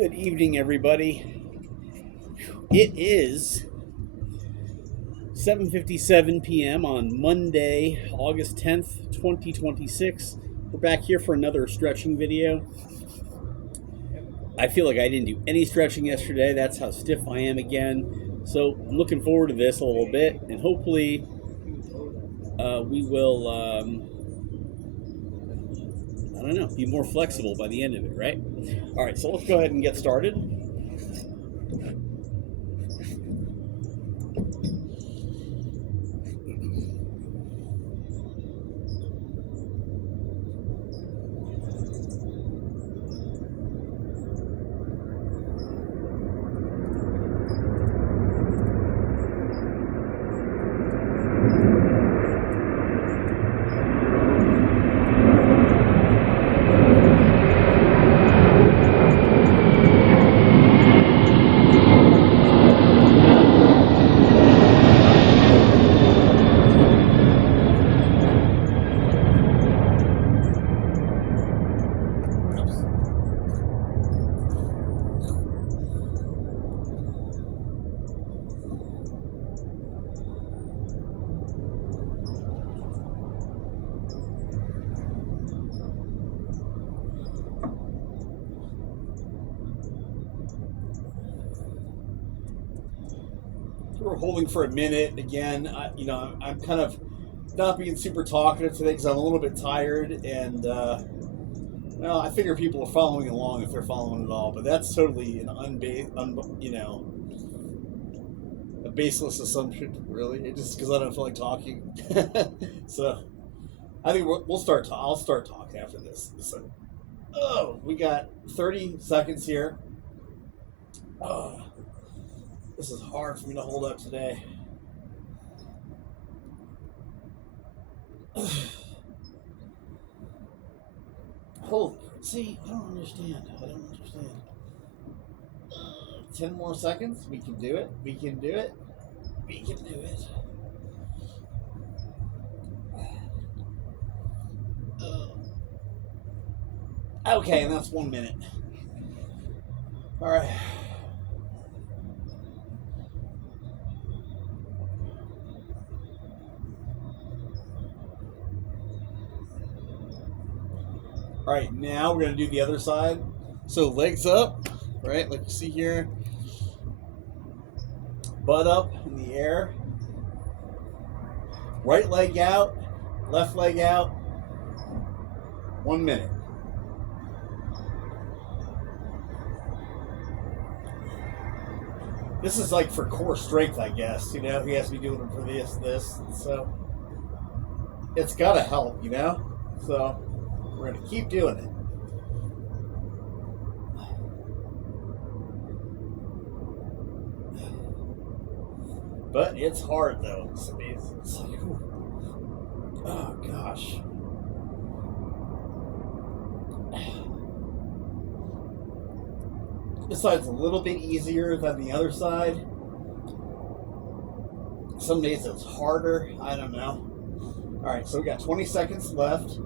Good evening, everybody. It is 7:57 p.m. on Monday, August 10th, 2026. We're back here for another stretching video. I feel like I didn't do any stretching yesterday. That's how stiff I am again. So I'm looking forward to this a little bit, and hopefully we will, I don't know, be more flexible by the end of it, right? All right, so let's go ahead and get started. We're holding for a minute again. I'm kind of not being super talkative today because I'm a little bit tired, and I figure people are following along if they're following at all. But that's totally a baseless assumption, really. It's just because I don't feel like talking. So I think we'll start. I'll start talking after this. So, we got 30 seconds here. This is hard for me to hold up today. Holy, see, I don't understand. 10 more seconds. We can do it. We can do it. Okay, and that's 1 minute. All right. All right, now we're going to do the other side. So legs up, right, like you see here. Butt up in the air. Right leg out, left leg out. 1 minute. This is like for core strength, I guess. He has to be doing it for this. So it's got to help, So we're going to keep doing it. But it's hard, though. It's like, oh, gosh. This side's a little bit easier than the other side. Some days it's harder. I don't know. All right, so we got 20 seconds left.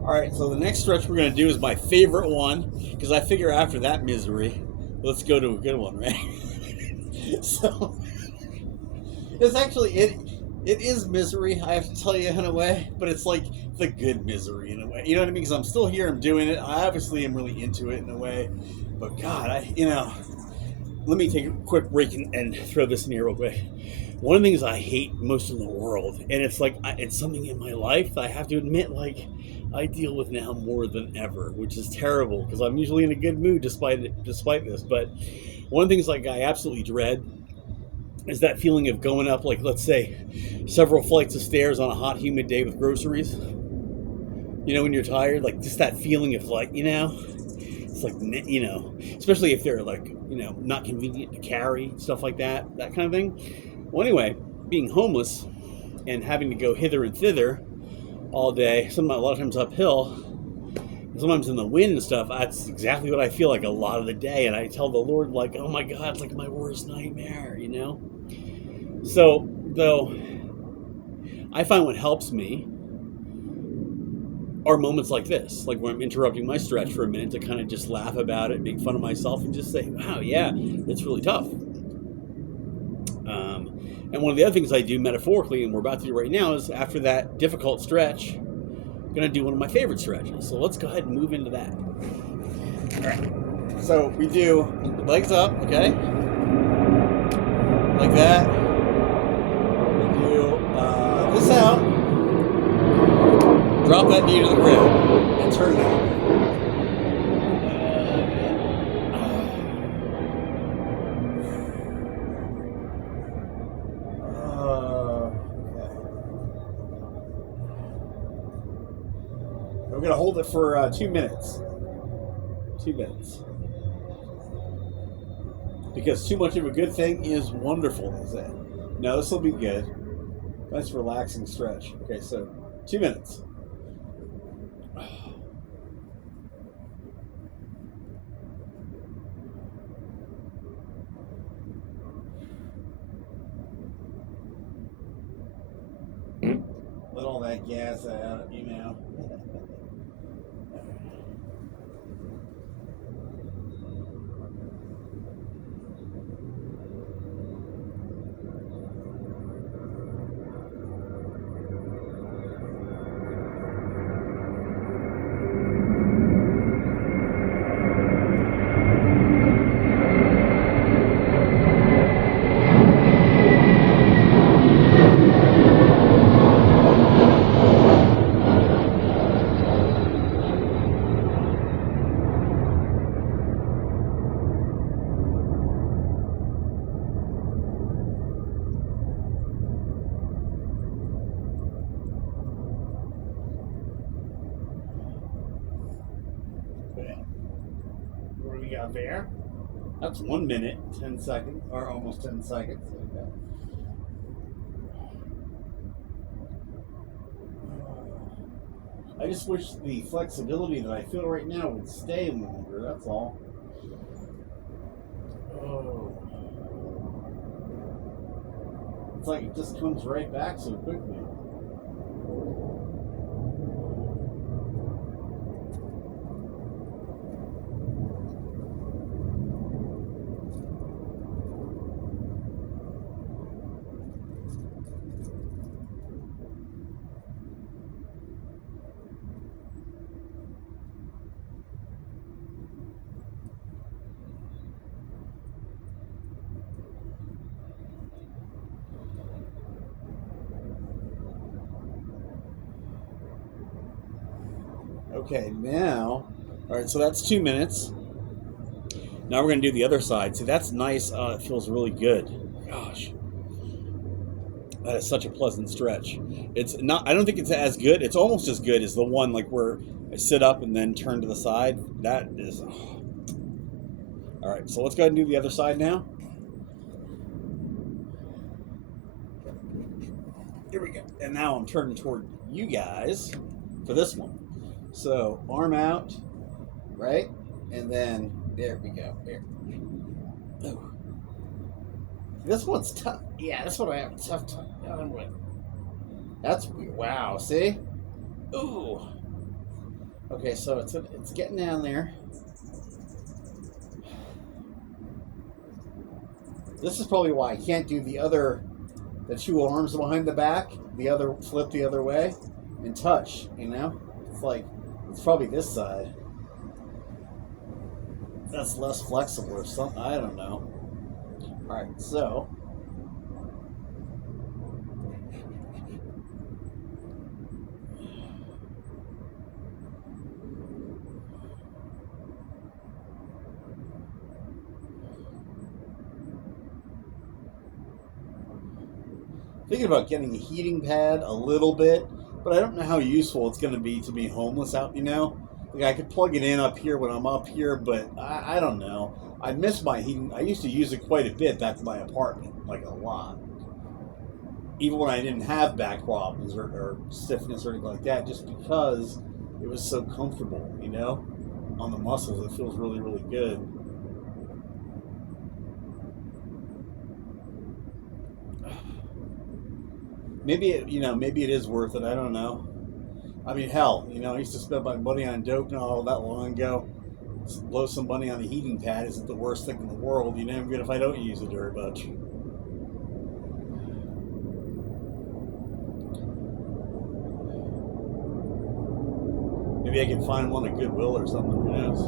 Alright, so the next stretch we're going to do is my favorite one, because I figure after that misery, let's go to a good one, right? So, it's actually, it is misery, I have to tell you, in a way, but it's like the good misery, in a way. You know what I mean? Because I'm still here, I'm doing it, I obviously am really into it, in a way, but God, let me take a quick break and throw this in here real quick. One of the things I hate most in the world, and it's like, it's something in my life that I have to admit, like, I deal with now more than ever, which is terrible because I'm usually in a good mood despite this. But one of the things like I absolutely dread is that feeling of going up, like, let's say, several flights of stairs on a hot, humid day with groceries. When you're tired, like, just that feeling of, like, It's like, you know, especially if they're like, you know, not convenient to carry, stuff like that kind of thing. Well, anyway, being homeless and having to go hither and thither all day, a lot of times uphill, sometimes in the wind and stuff, that's exactly what I feel like a lot of the day. And I tell the Lord, like, oh my God, it's like my worst nightmare, you know? So, though, I find what helps me are moments like this, like when I'm interrupting my stretch for a minute to kind of just laugh about it, make fun of myself, and just say, wow, yeah, it's really tough. And one of the other things I do metaphorically, and we're about to do right now, is after that difficult stretch, I'm going to do one of my favorite stretches. So let's go ahead and move into that. All right. So we do legs up, okay? Like that. We do this out. Drop that knee to the ground and turn that. We're going to hold it for 2 minutes. 2 minutes. Because too much of a good thing is wonderful, they say. No, this will be good. Nice relaxing stretch. Okay, so 2 minutes. Let all that gas out, you know. What do we got there? That's 1 minute, 10 seconds, or almost 10 seconds. Okay. I just wish the flexibility that I feel right now would stay longer, that's all. Oh. It's like it just comes right back so quickly. Okay, now, all right, so that's 2 minutes. Now we're going to do the other side. See, that's nice. It feels really good. Gosh. That is such a pleasant stretch. It's not, I don't think it's as good. It's almost as good as the one like where I sit up and then turn to the side. That is, oh. All right, so let's go ahead and do the other side now. Here we go. And now I'm turning toward you guys for this one. So arm out, right? And then there we go. There. Ooh. This one's tough. Yeah, this one I have a tough time with. That's wow. See? Ooh. Okay, so it's getting down there. This is probably why I can't do the two arms behind the back, flip the other way, and touch. You know, it's probably this side. That's less flexible or something. I don't know. All right, so. Thinking about getting a heating pad a little bit, but I don't know how useful it's going to be homeless out, you know? Like I could plug it in up here when I'm up here, but I don't know. I miss my heating. I used to use it quite a bit back to my apartment, like a lot. Even when I didn't have back problems or stiffness or anything like that, just because it was so comfortable, on the muscles. It feels really, really good. Maybe maybe it is worth it. I don't know. I mean, hell, I used to spend my money on dope not all that long ago. Blow some money on a heating pad isn't the worst thing in the world, even if I don't use it very much. Maybe I can find one at Goodwill or something. Who knows?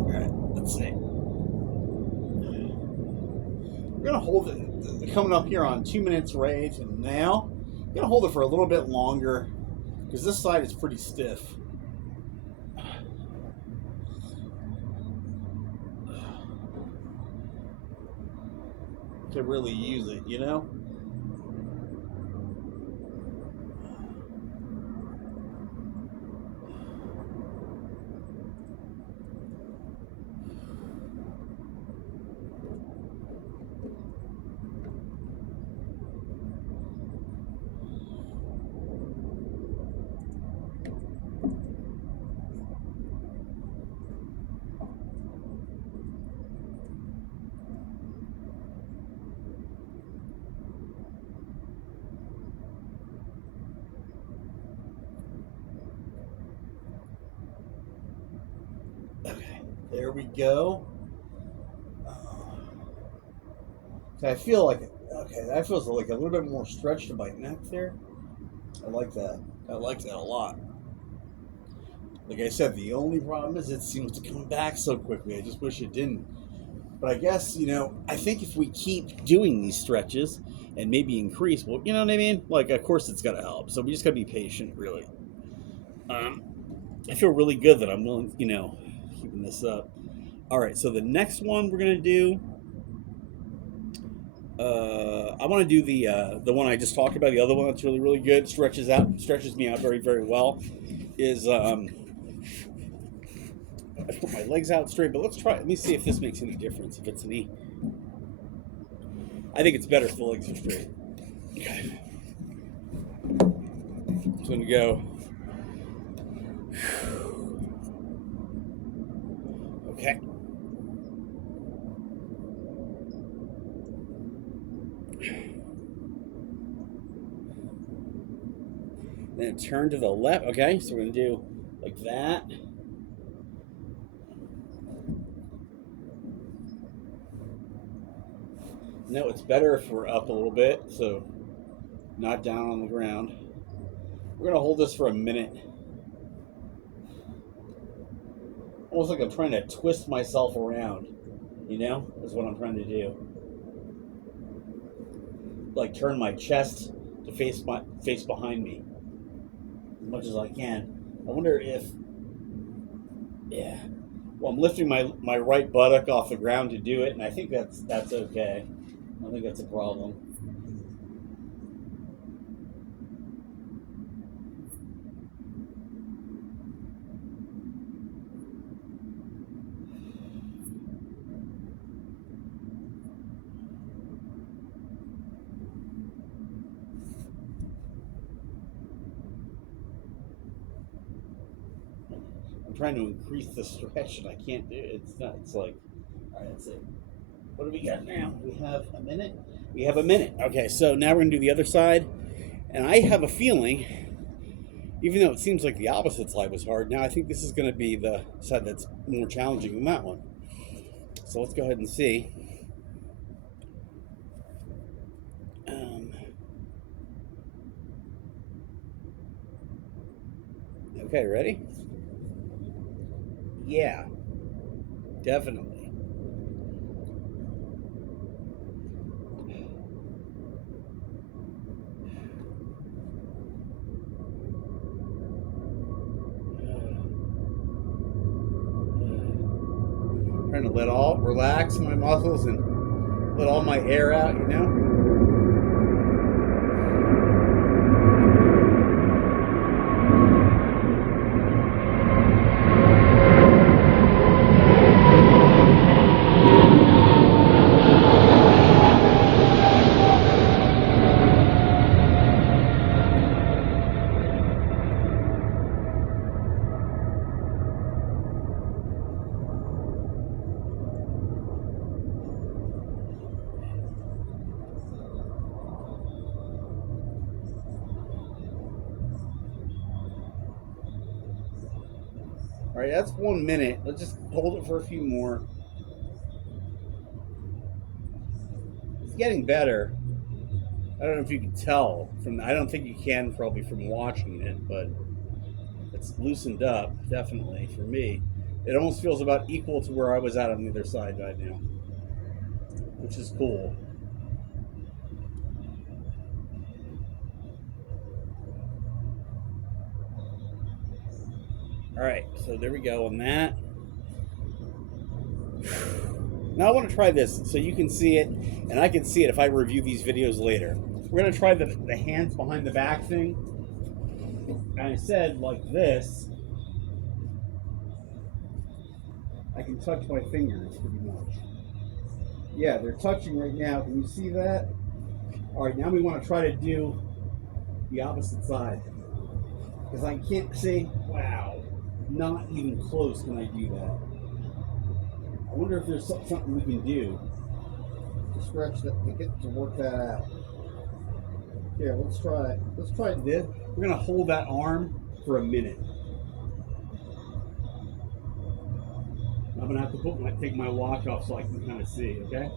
All right, let's see. We're gonna hold it. Coming up here on 2 minutes right now. I'm gonna hold it for a little bit longer because this side is pretty stiff. To really use it. Okay, there we go. I feel like that feels like a little bit more stretch to my neck there. I like that. I like that a lot. Like I said, the only problem is it seems to come back so quickly. I just wish it didn't. But I guess, I think if we keep doing these stretches and maybe increase, well, you know what I mean? Like, of course it's going to help. So we just got to be patient, really. Um, I feel really good that I'm willing, keeping this up. All right, so the next one we're going to do, I want to do the one I just talked about. The other one that's really, really good, stretches me out very, very well, is I put my legs out straight, but let's try. Let me see if this makes any difference. If it's any, I think it's better if the legs are straight. Okay. So I'm gonna go. Okay. Then turn to the left. Okay, so we're gonna do like that. No, it's better if we're up a little bit, so not down on the ground. We're gonna hold this for a minute. Almost like I'm trying to twist myself around, is what I'm trying to do. Like turn my chest to face behind me as much as I can. I wonder if, yeah. Well, I'm lifting my right buttock off the ground to do it, and I think that's okay. I don't think that's a problem. I'm trying to increase the stretch, and I can't do it. It's not. It's like, all right, that's it. What do we got now? We have a minute. We have a minute. Okay, so now we're gonna do the other side, and I have a feeling, even though it seems like the opposite side was hard, now I think this is gonna be the side that's more challenging than that one. So let's go ahead and see. Okay, ready? Yeah, definitely. Trying to relax my muscles and let all my air out, you know? All right, that's 1 minute. Let's just hold it for a few more. It's getting better. I don't know if you can tell from. I don't think you can probably from watching it, but it's loosened up definitely for me. It almost feels about equal to where I was at on the other side right now, which is cool. All right, so there we go on that. Now I want to try this so you can see it, and I can see it if I review these videos later. We're going to try the hands behind the back thing. And I said like this, I can touch my fingers pretty much. Yeah, they're touching right now. Can you see that? All right, now we want to try to do the opposite side. Because I can't see, wow, not even close can I do that. I wonder if there's something we can do to stretch that, to get to work that out. Here, let's try this. We're gonna hold that arm for a minute. I'm gonna have to take my watch off so I can kind of see, okay?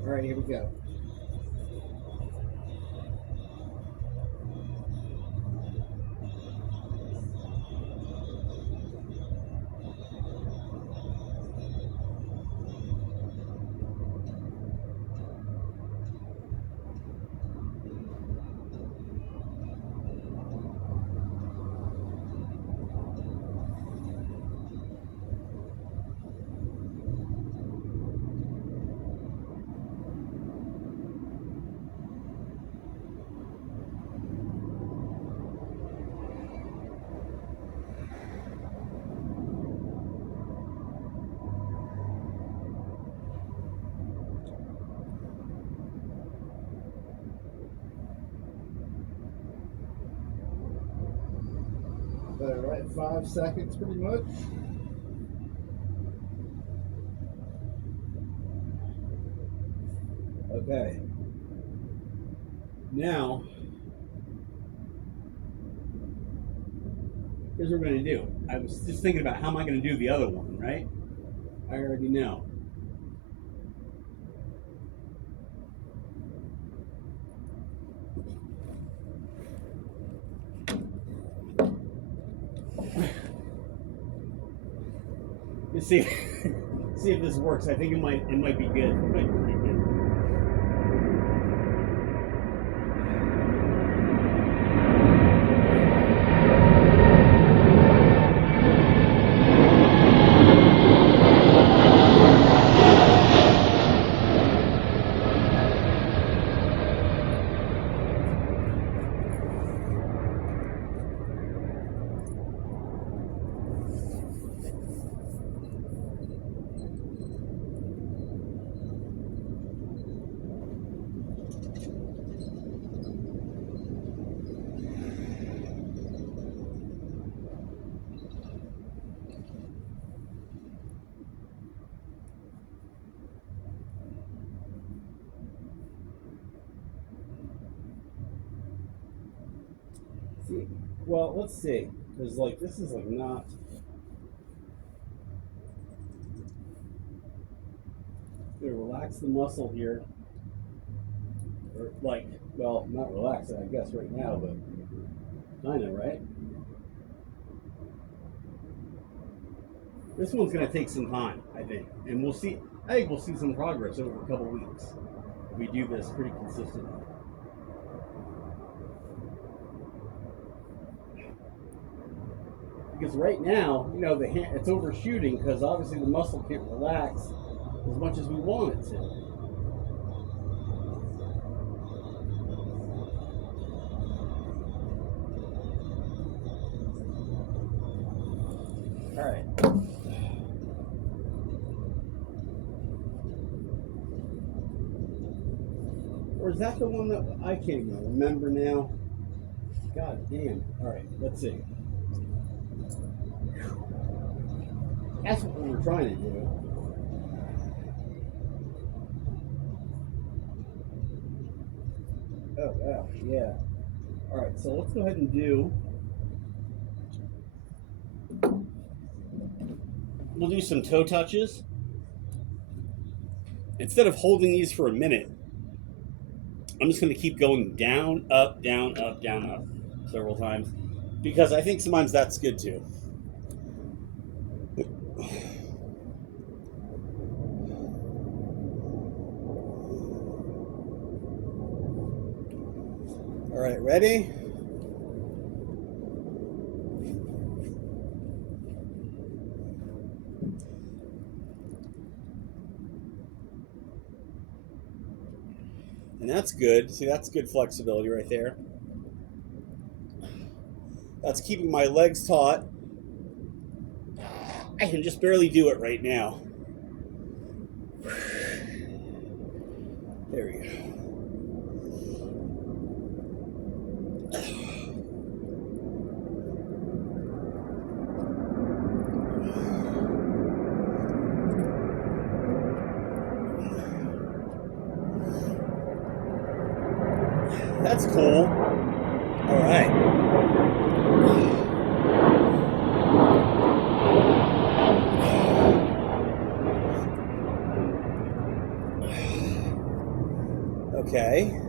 All right, here we go. All right, 5 seconds pretty much. Okay. Now, here's what we're going to do. I was just thinking about how am I going to do the other one, right? I already know. Let's see, see if this works. I think it might be good. It might be pretty good. See, well, let's see, because like this is like not. Gonna relax the muscle here, or like, well, not relax it, I guess, right now, but kind of, right? This one's gonna take some time, I think, and we'll see. I think we'll see some progress over a couple weeks if we do this pretty consistently. because right now, you know, the hand, it's overshooting because obviously the muscle can't relax as much as we want it to. All right. Or is that the one that I can't even remember now? God damn. All right, let's see. That's what we were trying to do. Oh, wow, yeah. All right, so let's go ahead and we'll do some toe touches. Instead of holding these for a minute, I'm just going to keep going down, up, down, up, down, up several times because I think sometimes that's good too. All right, ready? And that's good. See, that's good flexibility right there. That's keeping my legs taut. I can just barely do it right now. There we go. That's cool. All right. Okay.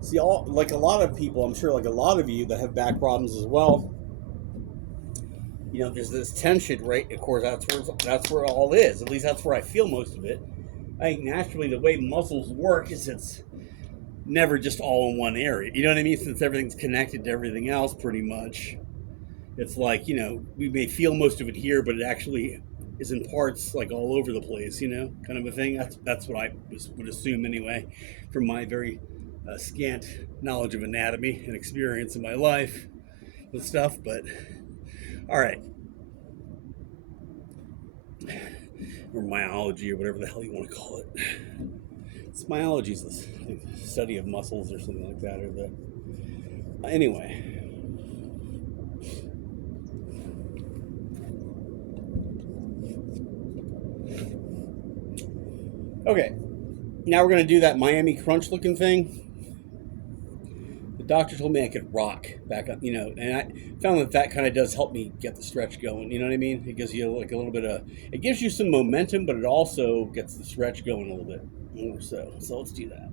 See, like a lot of people, I'm sure like a lot of you that have back problems as well, you know, there's this tension, right? Of course, that's where it all is. At least that's where I feel most of it. I think naturally the way muscles work is it's never just all in one area. You know what I mean? Since everything's connected to everything else pretty much. It's like, you know, we may feel most of it here, but it actually is in parts like all over the place, you know, kind of a thing. That's what I would assume anyway, from my very scant knowledge of anatomy and experience in my life with stuff. But all right, or myology or whatever the hell you want to call it. It's myology is the study of muscles or something like that, or the anyway. Okay, now we're going to do that Miami Crunch looking thing. The doctor told me I could rock back up, you know, and I found that kind of does help me get the stretch going. You know what I mean? It gives you like a little bit of, it gives you some momentum, but it also gets the stretch going a little bit more so. So let's do that.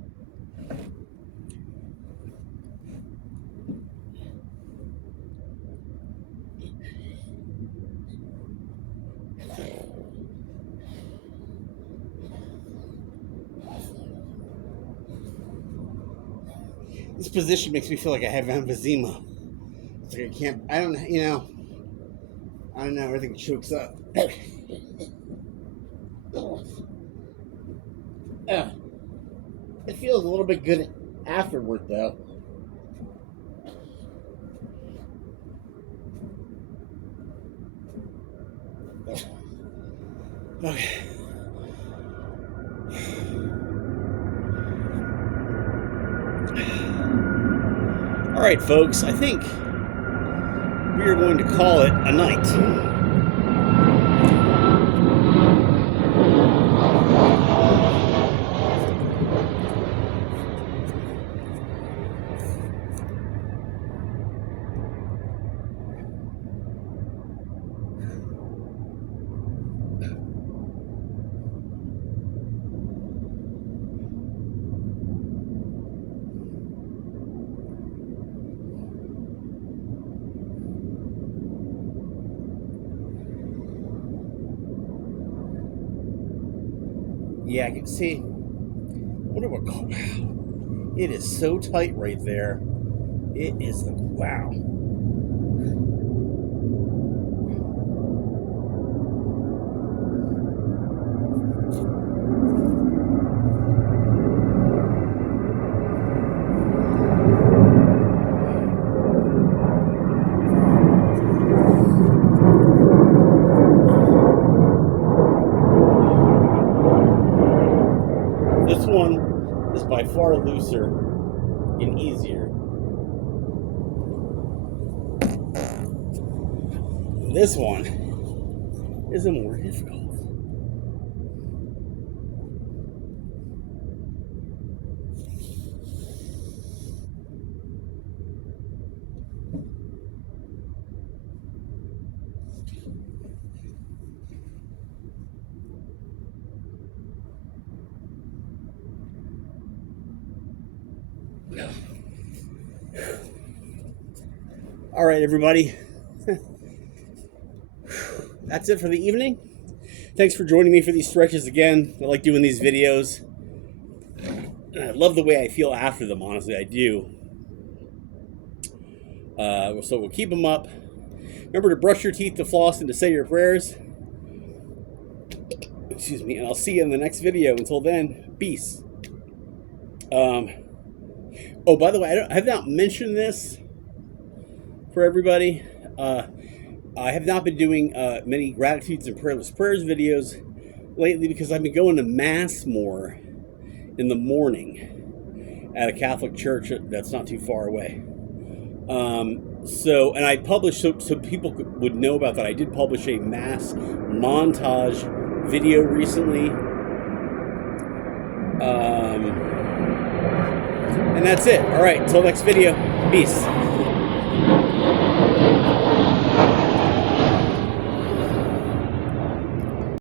This position makes me feel like I have emphysema. It's like I don't know, everything chokes up. It feels a little bit good afterward, though. Okay. All right, folks, I think we are going to call it a night. Yeah, I can see. What do we call? Wow, it is so tight right there. It is, wow. This one is by far looser and easier. This one is a more difficult. All right, everybody. That's it for the evening. Thanks for joining me for these stretches again. I like doing these videos. I love the way I feel after them, honestly, I do. So we'll keep them up. Remember to brush your teeth, to floss, and to say your prayers. Excuse me, and I'll see you in the next video. Until then, peace. Oh, by the way, I have not mentioned this for everybody. I have not been doing many gratitudes and prayerless prayers videos lately because I've been going to Mass more in the morning at a Catholic church that's not too far away. And I published, so people would know about that, I did publish a Mass montage video recently. And that's it. All right, until next video, peace.